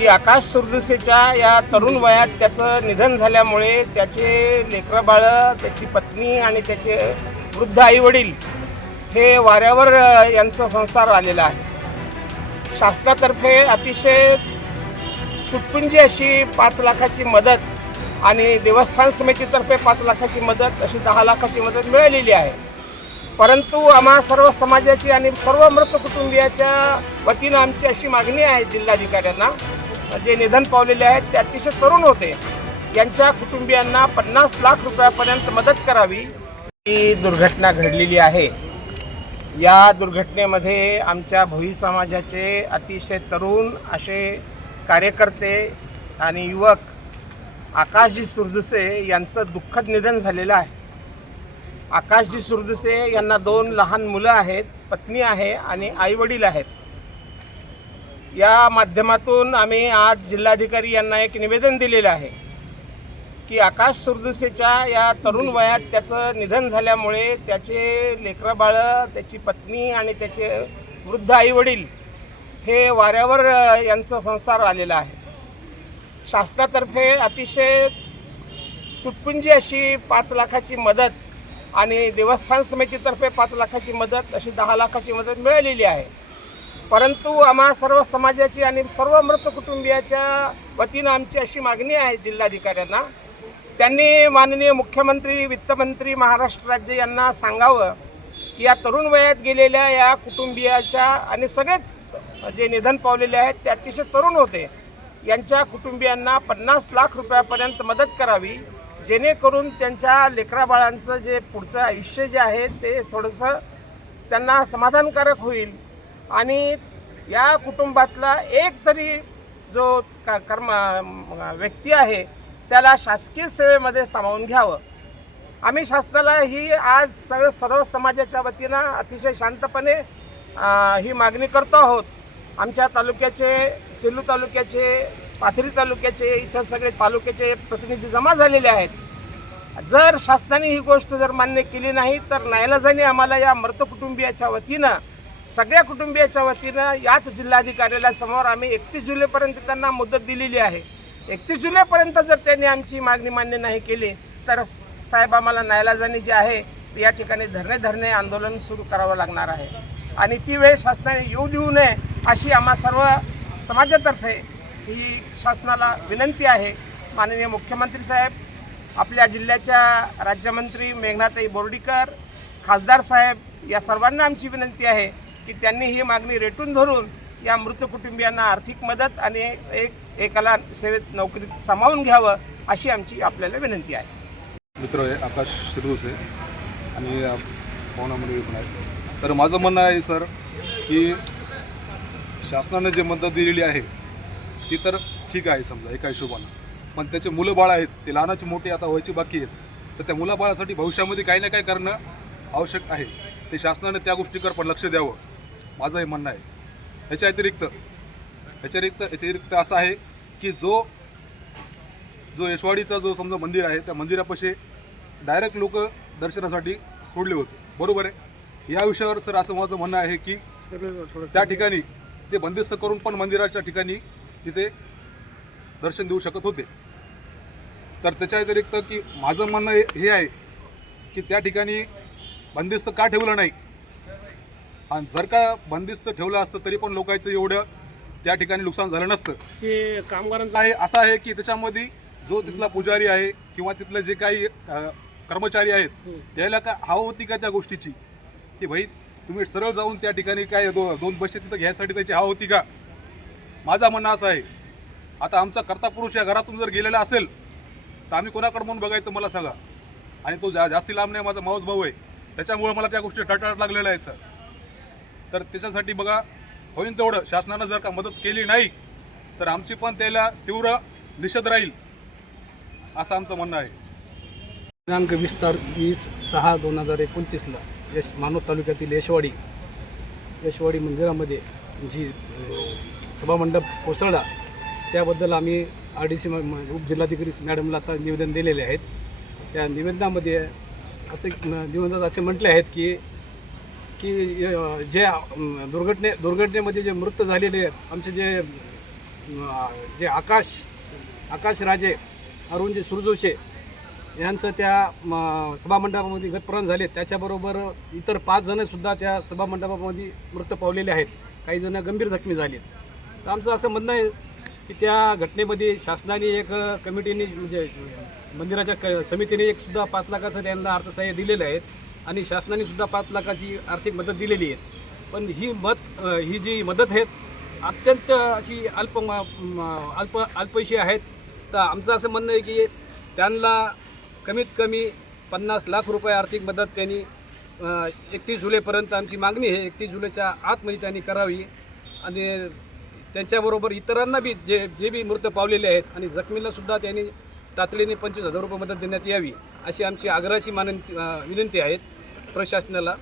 की आकाश सुरदुसेच्या या तरुण वयात त्याचं निधन झाल्यामुळे त्याचे लेकरं बाळं, त्याची पत्नी आणि त्याचे वृद्ध आईवडील हे वाऱ्यावर यांचा संसार आलेला आहे. शासनातर्फे अतिशय तुटपुंजी अशी 5 लाखाची मदत आणि देवस्थान समितीतर्फे 5 लाखाची मदत अशी 10 लाखाची मदत मिळालेली आहे. परंतु आम्हा सर्व समाजाची आणि सर्व मृत कुटुंबियाच्या वतीनं आमची अशी मागणी आहे जिल्हाधिकाऱ्यांना, जे निधन पावलेले आहेत ते अतिशय तरुण होते, यांच्या कुटुंबियांना 50 लाख रुपयापर्यंत मदत करावी. ही दुर्घटना घडलेली आहे. या दुर्घटनेमध्ये आमच्या भोई समाजाचे अतिशय तरुण असे कार्यकर्ते आणि युवक आकाशजी सुरदुसे यांचं दुःखद निधन झालेलं आहे. आकाशजी सुरदुसे यांना 2 लहान मुलं आहेत, पत्नी आहे आणि आईवडील आहेत. या माध्यमातून आम्ही आज जिल्हाधिकारी यांना एक निवेदन दिलेलं आहे की आकाश सुरदुसेच्या या तरुण वयात त्याचं निधन झाल्यामुळे त्याचे लेकरं बाळं, त्याची पत्नी आणि त्याचे वृद्ध आईवडील हे वाऱ्यावर यांचा संसार आलेला आहे. शासनातर्फे अतिशय तुटपुंजी अशी 5 लाखाची मदत आणि देवस्थान समितीतर्फे 5 लाखाची मदत अशी 10 लाखाची मदत मिळालेली आहे. परंतु आम्हा सर्व समाजाची आणि सर्व मृत कुटुंबियाच्या वतीनं आमची अशी मागणी आहे जिल्हाधिकाऱ्यांना, त्यांनी माननीय मुख्यमंत्री, वित्तमंत्री महाराष्ट्र राज्य यांना सांगावं की या तरुण वयात गेलेल्या या कुटुंबियाच्या आणि सगळेच जे निधन पावलेले आहेत ते अतिशय तरुण होते, यांच्या कुटुंबियांना 50 लाख रुपयापर्यंत मदत करावी, जेणेकरून त्यांच्या लेकराबाळांचं जे पुढचं आयुष्य जे आहे ते थोडंसं त्यांना समाधानकारक होईल आणि या कुटुंबातला एक तरी जो व्यक्ती आहे त्याला शासकीय सेवेमध्ये सामावून घ्यावं. आम्ही शासनाला ही आज सर्व समाजाच्या वतीनं अतिशय शांतपणे ही मागणी करतो आहोत. आमच्या तालुक्याचे, सेलू तालुक्याचे, पाथरी तालुक्याचे, इथं सगळे तालुक्याचे प्रतिनिधी जमा झालेले आहेत. जर शासनाने ही गोष्ट जर मान्य केली नाही तर नाईलाजाने आम्हाला या मृत कुटुंबियाच्या वतीनं, सगळ्या कुटुंबियाच्या वतीनं याच जिल्हाधिकाऱ्यासमोर आम्ही 31 जुलैपर्यंत त्यांना मुदत दिलेली आहे. 31 जुलैपर्यंत जर त्यांनी आमची मागणी मान्य नाही केली तर साहेब आम्हाला नाईलाजाने जे आहे या ठिकाणी धरणे आंदोलन सुरू करावं लागणार आहे आणि ती वेळ शासनाने येऊ देऊ नये अशी आम्हा सर्व समाजातर्फे ही शासनाला विनंती आहे. माननीय मुख्यमंत्री साहेब, आपल्या जिल्ह्याच्या राज्यमंत्री मेघनाताई बोर्डीकर, खासदार साहेब या सर्वांना आमची विनंती आहे की त्यांनी ही मागणी रेटून धरून या मृत कुटुंबियांना आर्थिक मदत आणि एकाला सेवेत नोकरीत सामावून घ्यावं अशी आमची आपल्याला विनंती आहे. मित्र आहे आकाश सुरदुसे आणि पवनामध्ये पण आहे. तर माझं म्हणणं आहे सर की शासनाने जे मदत दिलेली आहे ती तर ठीक आहे समजा एका हिशोबानं, पण त्याचे मुलं बाळ आहेत, ते लहानाचे मोठे आता व्हायची बाकी आहेत, तर त्या मुलाबाळासाठी भविष्यामध्ये काही ना काही करणं आवश्यक आहे. ते शासनाने त्या गोष्टीकडे पण लक्ष द्यावं माझं हे म्हणणं आहे. याच्या व्यतिरिक्त असं आहे की जो यशवाडीचा जो समजा मंदिर आहे त्या मंदिरापाशी डायरेक्ट लोक दर्शनासाठी सोडले होते, बरोबर आहे. या विषयावर सर असं माझं म्हणणं आहे की त्या ठिकाणी ते बंदिस्त करून पण मंदिराच्या ठिकाणी तिथे दर्शन देऊ शकत होते. तर त्याच्या व्यतिरिक्त की माझं म्हणणं हे आहे की त्या ठिकाणी बंदिस्त का ठेवलं नाही, आणि जर का बंदिस्त ठेवलं असतं तरी पण लोकांचं एवढं त्या ठिकाणी नुकसान झालं नसतं. की कामगारांचं आहे असं आहे की त्याच्यामध्ये जो तिथला पुजारी आहे किंवा तिथले जे काही कर्मचारी आहेत त्याला का हवं होती का त्या गोष्टीची, की भाई तुम्ही सरळ जाऊन त्या ठिकाणी काय 2 पैसे तिथं घ्यायसाठी त्याची हवं होती का. माझं म्हणणं असं आहे, आता आमचा कर्ता पुरुष या घरातून जर गेलेला असेल तर आम्ही कोणाकडे म्हणून बघायचं मला सांगा. आणि तो जास्ती लांब नाही, माझा मावस भाऊ आहे, त्याच्यामुळे मला त्या गोष्टी टळटळत लागलेला आहे सर. तर त्याच्यासाठी बघा होईन तेवढं शासनानं जर का मदत केली नाही तर आमची पण त्याला तीव्र निषेध राहील असं आमचं म्हणणं आहे. दिनांक 20/6/2029 मानवत तालुक्यातील यशवाडी मंदिरामध्ये जी सभामंडप कोसळला त्याबद्दल आम्ही RDC उपजिल्हाधिकारी मॅडमला आता निवेदन दिलेले आहेत. त्या निवेदनामध्ये निवेदनात असे म्हटले आहेत की जे दुर्घटनेमध्ये जे मृत झालेले आमचे जे जे आकाश राजे अरुणजी सुरजोशे यांचं त्या सभामंडपामध्ये गतप्रदान झाले. त्याच्याबरोबर इतर 5 जणसुद्धा त्या सभामंडपामध्ये मृत पावलेले आहेत. काही जण गंभीर जखमी झालेत. तर आमचं असं म्हणणं आहे की त्या घटनेमध्ये शासनाने एक कमिटीने म्हणजे मंदिराच्या समितीने एक सुद्धा 5 लाखाचं त्यांना अर्थसहाय्य दिलेलं आहे आणि शासनाने सुद्धा 5 लाखाची आर्थिक मदत दिलेली आहे. पण ही जी मदत आहे अत्यंत अशी अल्पशी आहेत. तर आमचं असं म्हणणं आहे की त्यांना कमीत कमी 50 लाख रुपये आर्थिक मदत त्यांनी 31 जुलैपर्यंत आमची मागणी आहे. 31 जुलैच्या आतमध्ये त्यांनी करावी आणि त्यांच्याबरोबर इतरांना बी जे बी मृत पावलेले आहेत आणि जखमीलासुद्धा त्यांनी तातडीने 25,000 रुपये मदत देण्यात यावी अशी आमची आग्रहाची विनंती आहे प्रशासनाला.